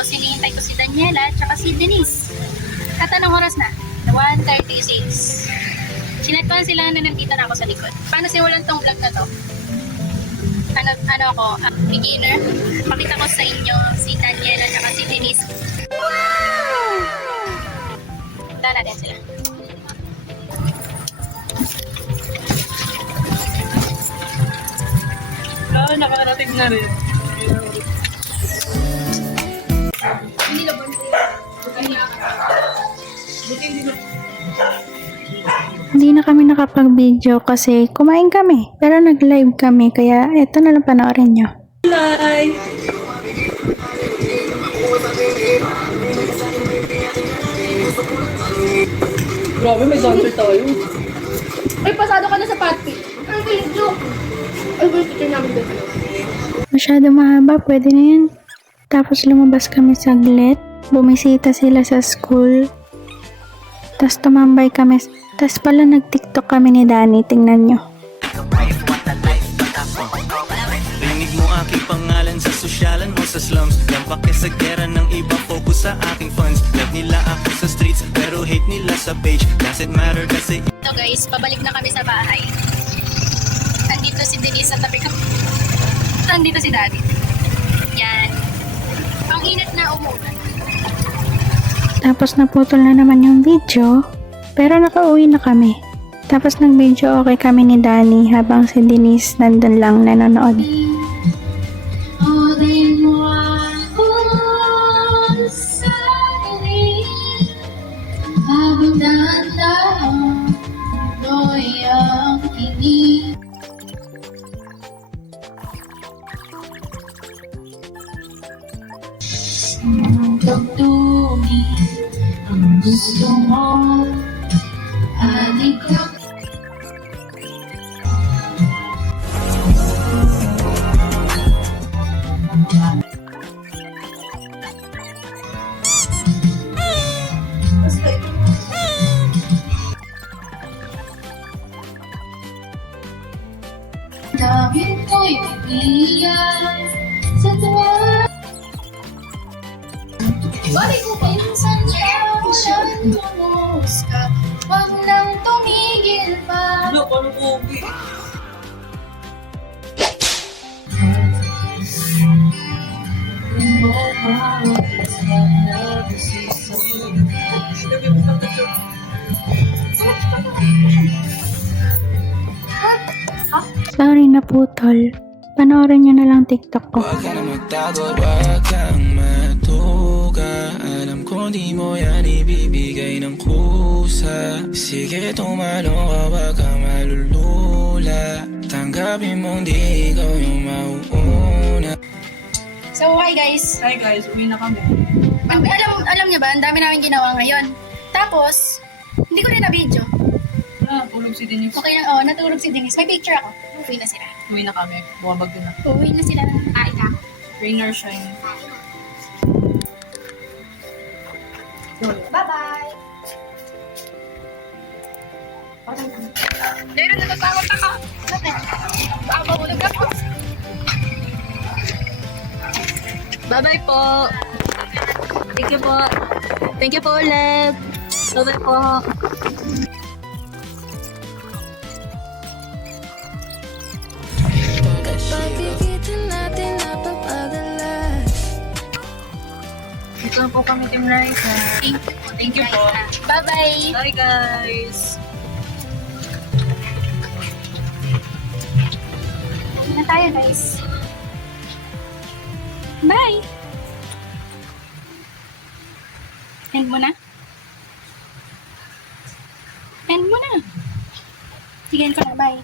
Tapos, hinihintay ko si Daniela at saka si Denise. At anong oras na? 1:36. Sinet ko sila na nandito na ako sa likod. Paano simulan tong vlog na to? Ano ako? Beginner. Pakita ko sa inyo si Daniela at saka si Denise. Wow! Punta natin sila. Nakarating na rin. Hindi na Hindi na kami nakapag-video kasi kumain kami. Pero nag-live kami kaya eto na lang panoorin nyo. Live! Grabe, may dancer tayo. Ay, pasado ka na sa party. Ay, video. Ay, picture namin dito. Masyado mahaba, pwede na yan. Tapos lumabas kami saglit. Bumisita sila sa school. Tapos tumambay kami. Tapos pala nag-tiktok kami ni Danny. Tingnan nyo. Rinig mo aking pangalan sa sosyalan mo sa slums. Yan sa gera ng iba, focus sa aking funds. Love nila ako sa streets, pero hate nila sa page. Doesn't matter kasi So guys, pabalik na kami sa bahay. Nandito si Denise sa tabi ko. Nandito si Daddy. Yan. Ang init na umulan. Tapos naputol na naman yung video. Pero nakauwi na kami. Tapos nag-video okay kami ni Danny habang si Denise nandun lang nanonood. Orin mo ako sa akin. Habang dahan-dahan tuloy ang tinig. Pagtungin ang gusto mo, adik ko. Dahil ko'y bigyan sa tuwa. Balik ko pinsan siya tumus ka. Huwag nang tumigil pa. Ano, paano pogi? Sorry na putol. Panoorin nyo na lang TikTok ko. Huwag ka na magtagot, huwag kang matuga. Alam ko di mo yan ibibigay ng kusa. Sige tumalo ka, huwag kang malulula. Tanggapin mong di ikaw yung mauuna. So hi guys. Hi guys, uwi na kami. Alam niyo ba, ang dami namin ginawa ngayon. Tapos, hindi ko rin na-video. Tulog si Denise. Okay lang, oh, natulog si Denise. May picture ako. Uwi na sila. Uwi na kami. Buwabag din na. Uwi na sila. Ika. Rain or shine. Bye-bye! Dahil natatakot ako. Baka mahulog ako. Bye-bye po. Thank you po. Thank you po ulit. Bye-bye po. Ito na po kami, Team Raisa. Thank you po. Bye-bye! Bye guys. Uwi na tayo guys. Bye! End mo na? End mo na. Sige, ko na. Bye.